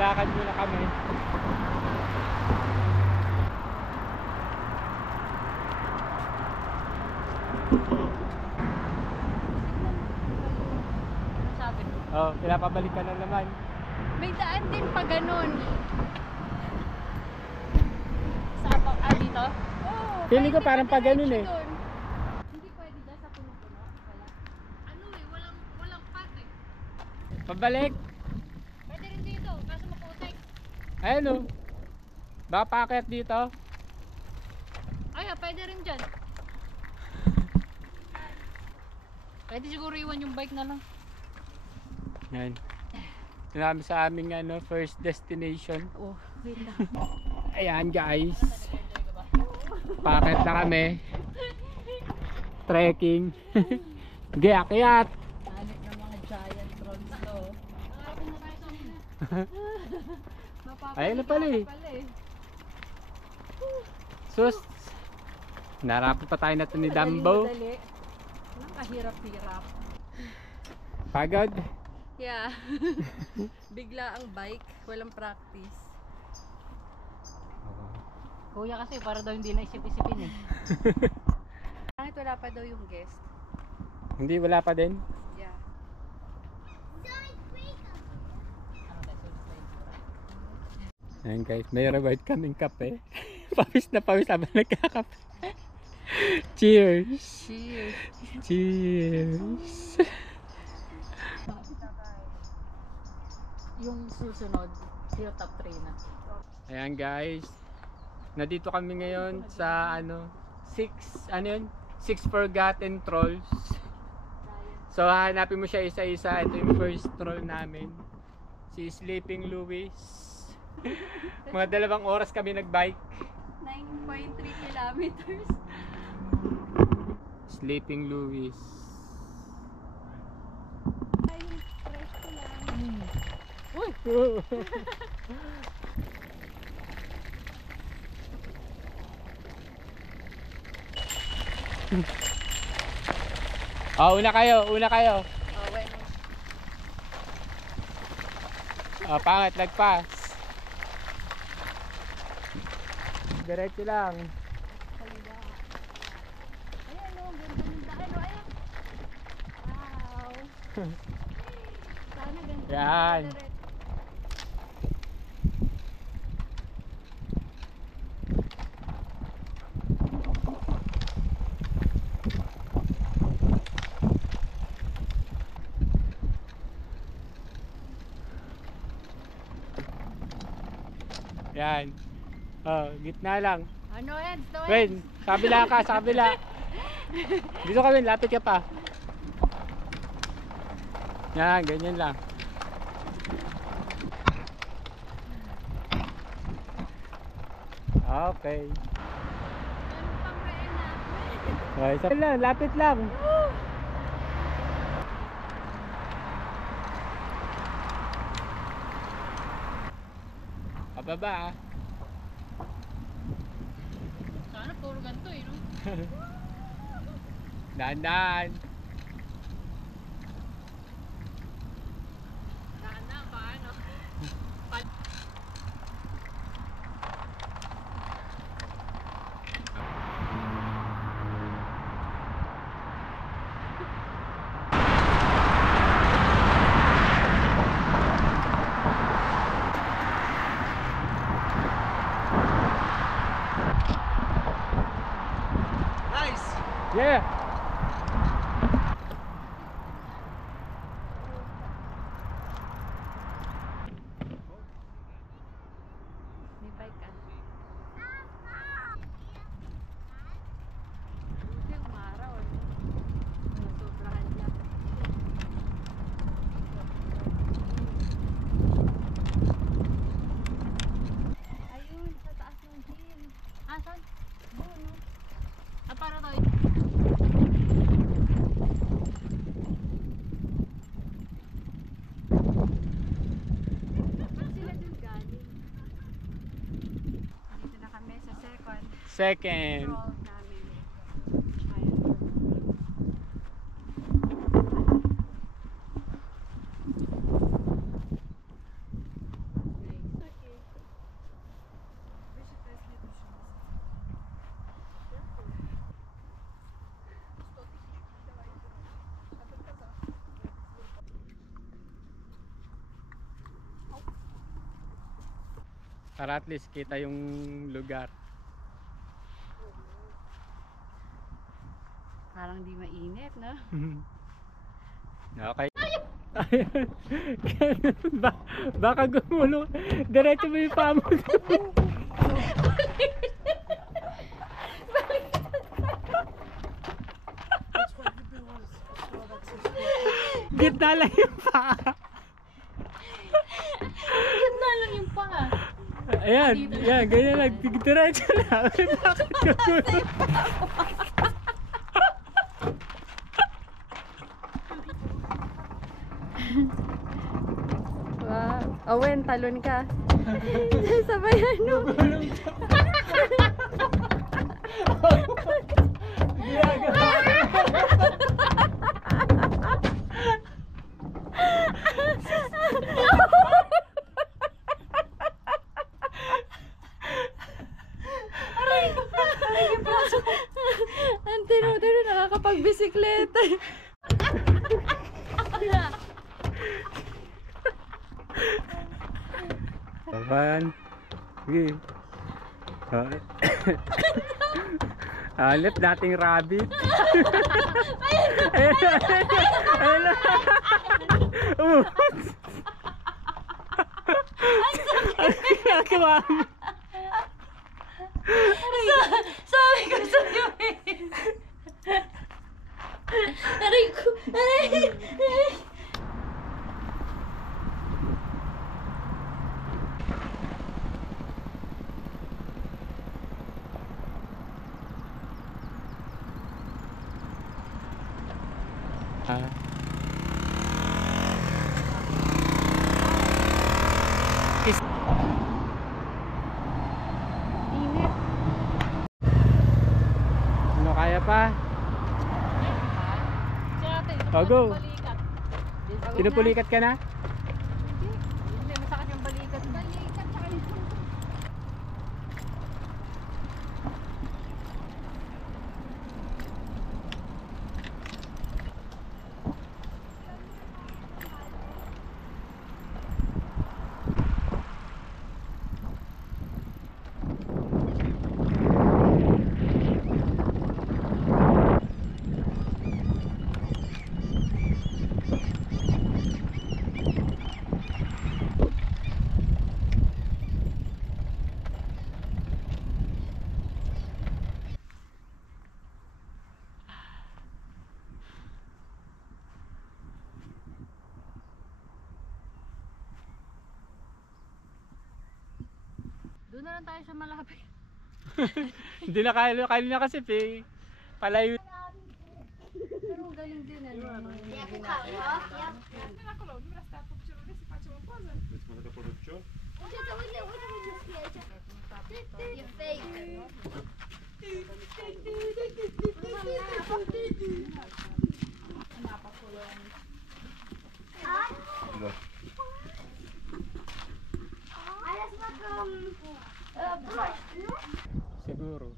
Lalakad muna kami. Sabi. Oh, pinapabalik ka na naman. May daan din pa ganun. Sa dito? Oo. Feeling ko parang pa ganun eh. Hindi pwede dyan sa puno-puno. Wala. Ano eh, walang path eh. Pabalik. Pwede rin dito, kaso maputik. Ayun o. Baka paakyat dito. Ay, pwede rin dyan. Pwede siguro iwan yung bike na lang. Yan. Sinabi sa aming first destination. Oh, wait lang. Ayan guys. Paakyat na kami. Trekking. Gayakyat. Hanip ng mga giant trolls to. Ayun na pala eh. Sus. Narapat pa tayo na ito ni Dumbo. Nakahirap-hirap. Pagod. Yeah. Bigla ang bike, walang practice. Kuya kasi para daw hindi na isip-isipin eh. Bakit wala pa daw yung guest? Hindi, wala pa din. Yeah. Ayan guys, may reward kaming kape. Pawis na pawis habang nagkakape. Cheers! Cheers! Cheers! Yung susunod, zero top 3 na. Ayan guys, nandito kami ngayon sa 6 Forgotten Trolls. So hanapin mo siya isa-isa. Ito yung first troll namin, si Sleeping Louis. Mga 2 oras kami nagbike. 9.3 kilometers. Sleeping Louis. Ayun, fresh ko lang. Uy! Oh, una kayo. Oh, bueno. Oh, pangat, lagpas. Diretso lang. Kaliwa. Ayan o, ganda ng daan o, ayan. Wow. Sana ganda. Yan. Yan. Oh, gitna lang. Ano heads? No Wen, heads? sa kabila ka, sa kabila. Dito ka, Wen, lapit ka pa. Yan, ganyan lang. Okay. Meron pang rena. Okay, sa lang, lapit lang. Pababa ah. Sana puro ganito eh, no? Dahan-dahan. Daan-daan, paano? Yeah. May bike ka. Buti umaraw eh. Sobrahan niya. Ayun, sa taas ng gym. Saan? Doon, no? Para tayo. Sila dun galing. Dito na kami sa second Second. roll namin. Ayun. Para at least kita yung lugar. Parang di mainit, no? Okay. Baka gumulong. Diretso mo yung paa mo. Gitna lang yung paa. Ganda lang yung paa. Ayan, yan, ganyan lang. Diretso lang. Bakit gumulong? Wow. Owen, talon ka. Sabayan mo. Ang tino-tino nakakapagbisikleta. Ayan. Sige. Hanip nating rabbit. Ayun. Ayun. Ginagawa mo. Sabi ko sa'yo eh. Aray ko. Aray. Init. Ano kaya pa? Oh, go. Pinupulikat ka na? Hindi, masakit yung balikat. Balikat, tsaka yung... Doon na lang tayo sa malapit. Hindi na kaya niya kasi palayo. Pero galing din ano. Siguro.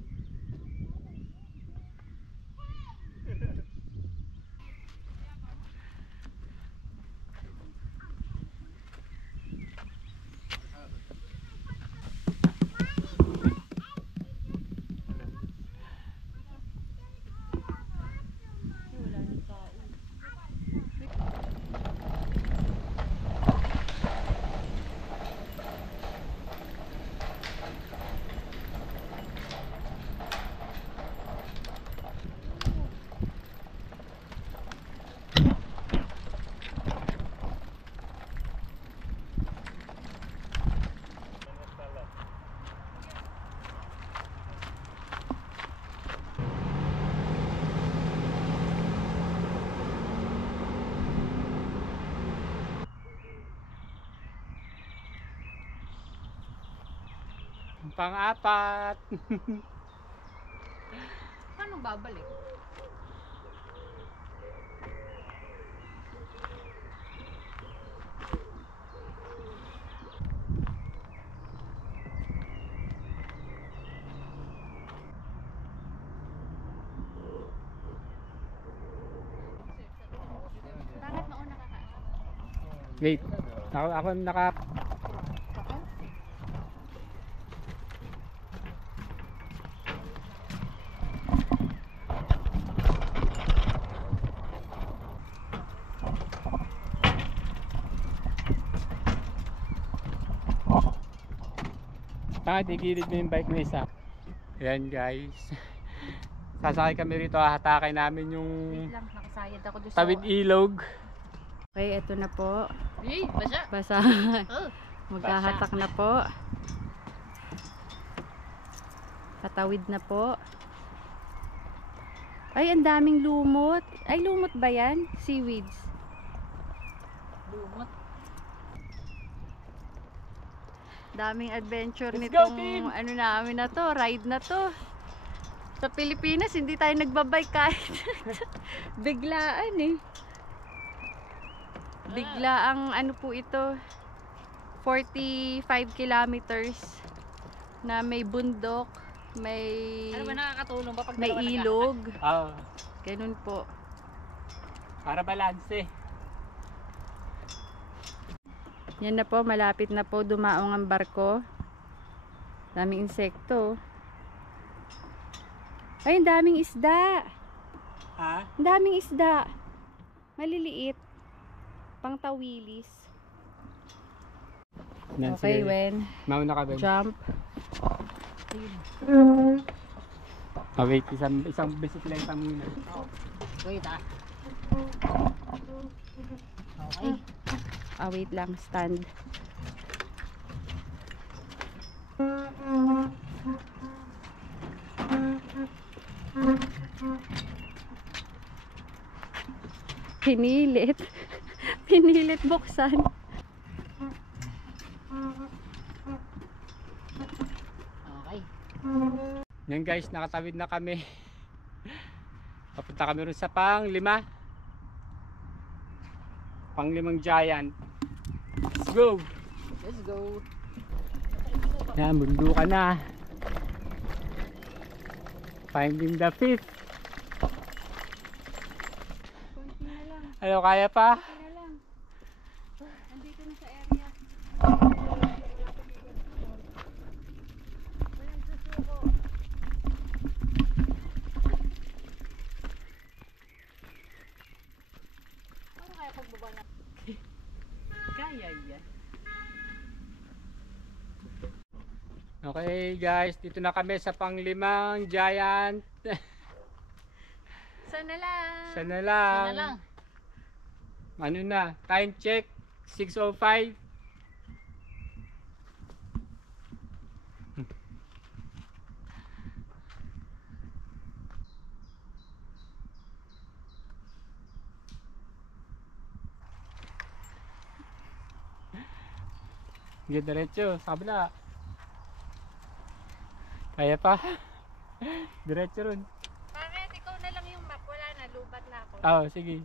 Pang-apat. Paano babalik? Bakit mauna ka? Wait. Ako naka Bakit igilid mo yung bike mo isa? Ayan guys. Sasakay kami rito, hatakay namin yung Wait lang, nakasayad ako doon tawid ilog. Okay, eto na po. Basa. Basa. Oh. Maghahatak na po. Patawid na po. Ay, ang daming lumot. Ay, lumot ba yan? Seaweeds. Lumot. Daming adventure Let's go, nitong team! ano namin na to, ride na to. Sa Pilipinas, hindi tayo nagbabike kahit biglaan eh. Bigla ang ano po ito, 45 kilometers na may bundok, may Ano ba nakakatulong ba pag may dalawa ilog. Oh, Ganun po. para balanse. Yan na po, malapit na po dumaong ang barko. Daming insekto. Ay, ang daming isda. Ha? Ang daming isda. Maliliit. Pangtawilis. Okay, Wen. Mauna ka, Ben. Jump. Oh, wait, isang bisikleta muna. Wait ah. Okay. Ah, wait lang. Stand. Pinilit. Pinilit buksan. Okay. Yan guys, nakatawid na kami. Papunta kami rin sa panglimang giant. Let's go! Let's go. Yan, bundukan na. Finding the fifth. Konti na lang. Ano, kaya pa? Konti na lang. Andito na sa area. Walang susuko. Ano kaya pagbaba na? Kaya yan. Okay guys, dito na kami sa panglimang giant. Sana lang. Sana lang. Sana lang. Ano na, time check, 6:05. Sige, diretso, sa kabila. Kaya pa. Diretso ron. Bakit? Ikaw na lang yung map. Wala na. Lubat na ako. Oo, sige.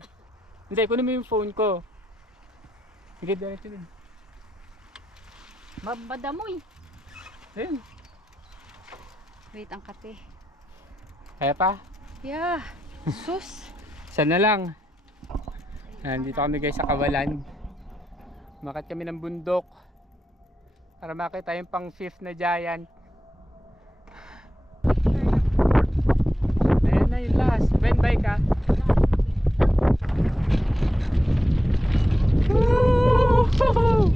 Hindi, kunin mo yung phone ko. Sige, diretso ron. Mabadamoy. Ayun. Wait, ang kate. Kaya pa. Yeah. Sus. Sana lang. Nandito kami guys sa Kawalan. Makat kami ng bundok para makita yung pang fifth na giant. Ayan na yung last. Ben, bike ka. Woo!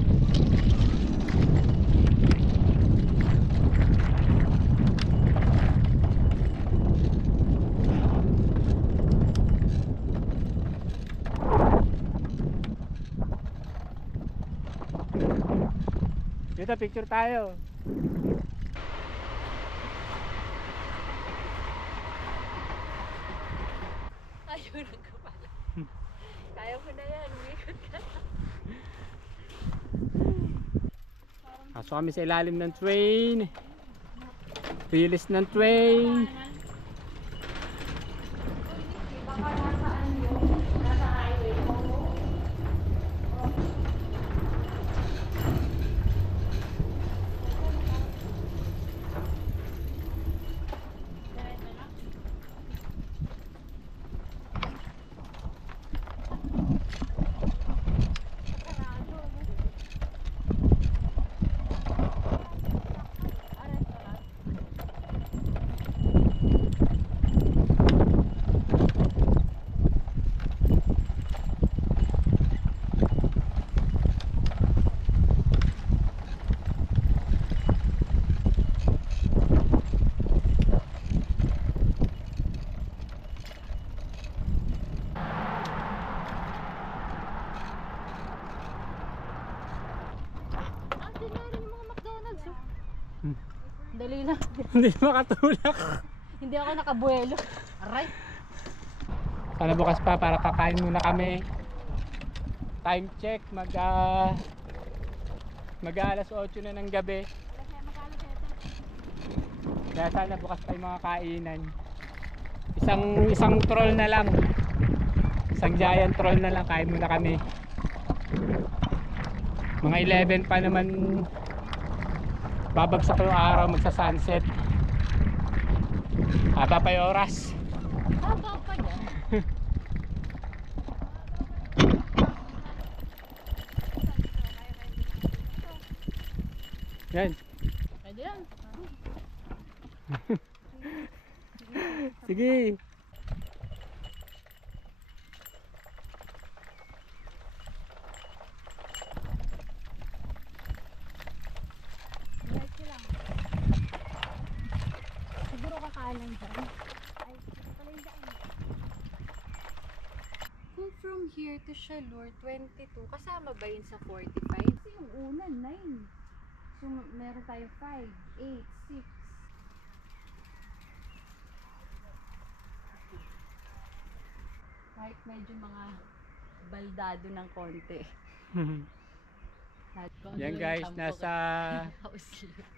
Dito, picture tayo. Ayun ko pala. Kaya mo na yan. Umikot ka. Pasok kami sa ilalim ng train. Release ng train. Hindi makatulak. Hindi ako nakabuelo. Aray. Sana bukas pa para kakain muna kami. Time check, mag alas 8 na ng gabi. Kaya sana bukas pa yung mga kainan. Isang troll na lang. Isang giant troll na lang, kain muna kami. Mga 11 pa naman babagsak yung araw, magsa sunset. Haba pa yung oras. Haba pa yan. Yan. Pwede yan. Sige. Diretso lang. Siguro kakalan dyan. Ay, pala yung daan. Kung from here to Chaleur, 22, kasama ba yun sa 45? Kasi yung una, 9. So, meron tayo 5, 8, 6. Kahit medyo mga baldado ng konti. Yan guys, nasa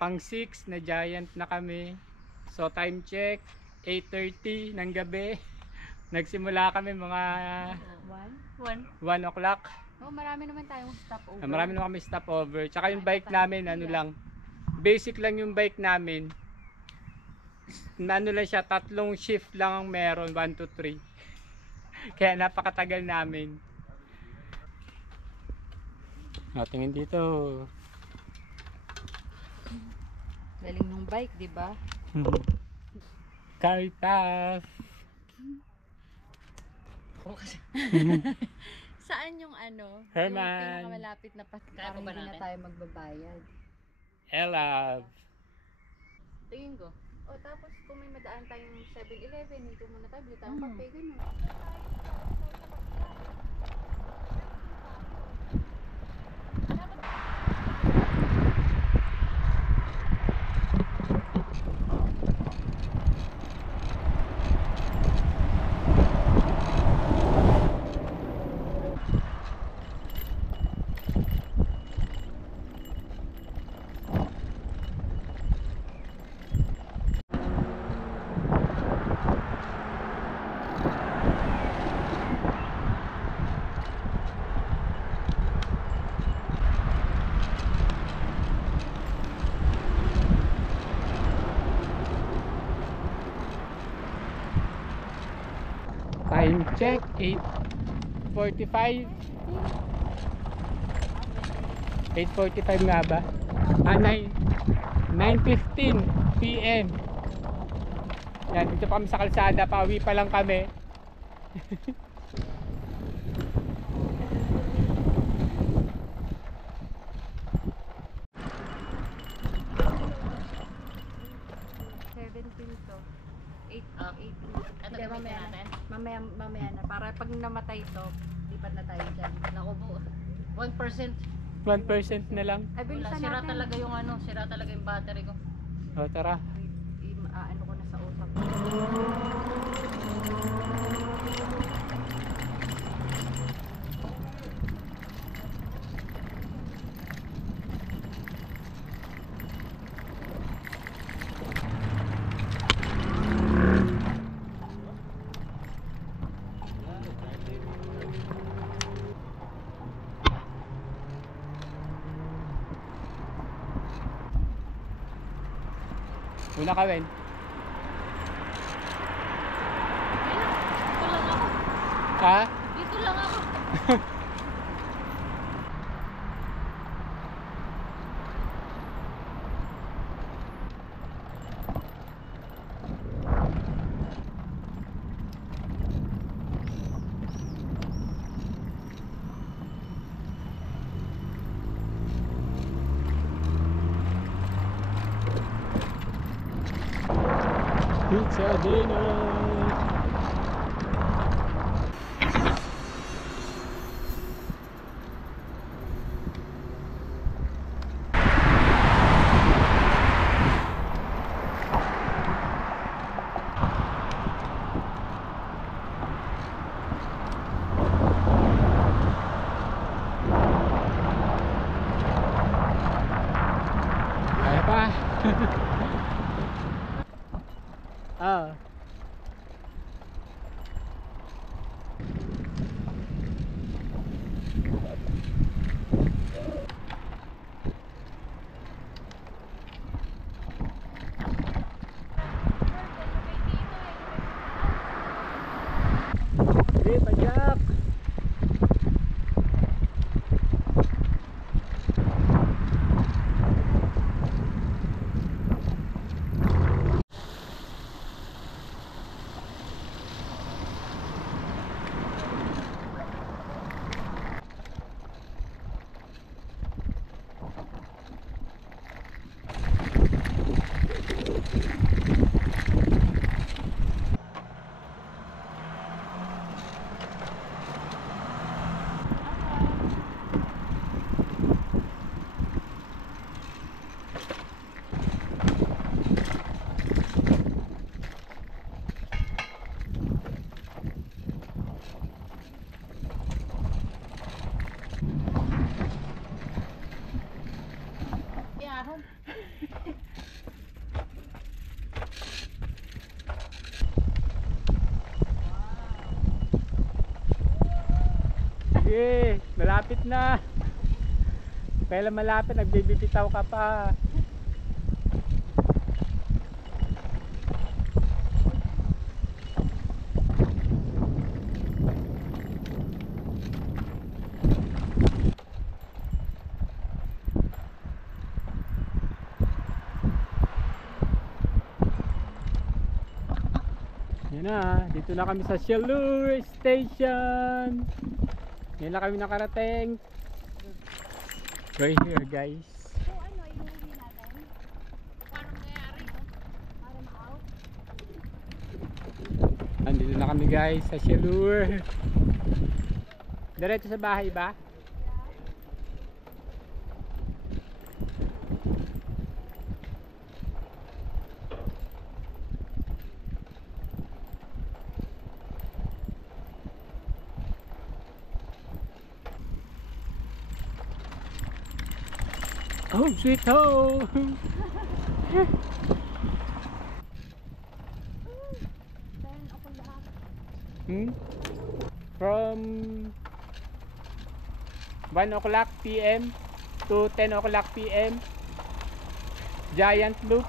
pang 6 na giant na kami. So time check, 8:30 ng gabi. Nagsimula kami mga 1 o'clock. Oh, marami naman tayong stopover. Marami na kami stopover. Tsaka yung bike namin, ano lang, basic lang yung bike namin. Ano lang siya, 3 shift lang ang meron, 1 to 3. Kaya napakatagal namin. Tingin dito. Galing nung bike, di ba? Carry path. Saan yung ano? Herman. Yung pinakamalapit na parang ba hindi na natin? tayo magbabayad. Elab. Tingin ko. O tapos kung may madaan tayong 7-Eleven, dito muna tayo, bili tayong Mm. kape, gano'n. Time check, 8:45. 8:45 nga ba? 9:15 PM. Yan, dito pa kami sa kalsada, pauwi pa lang kami. Ito Hindi, gamitin mamaya na. natin. Mamaya na. Para pag namatay to, lipat na tayo dyan. Naku po. 1%. 1% na lang. Ay, Wala, bilisan sira natin. talaga yung ano, sira talaga yung battery ko. O tara. Ano ko na sa utak. Una ka, Wen. Dito lang ako. Ha? Dito lang ako. Pizza dinner. Sige, malapit na. Kailan malapit, nagbibibitaw ka pa. Yan na, dito na kami sa Chaleur Station. Yan na kami nakarating. Right here guys. So ano, inuwi natin? Paano nangyayari? Para ma-out? Andito na kami guys sa Chaleur. Diretso sa bahay ba? Oh, sweet home! Then ako lahat. From 1 o'clock p.m. to 10 o'clock p.m. Giant loop.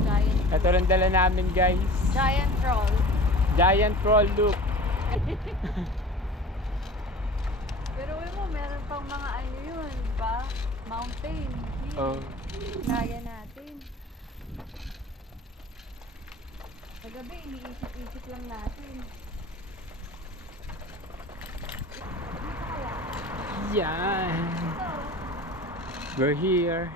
Giant. Ito rin dala namin guys. Giant troll. Giant roll loop. Pero mo, meron pang mga ano yun, di ba? Mountain. Oh. Kaya natin. Kagabi, iniisip-isip lang natin. Yan. We're here.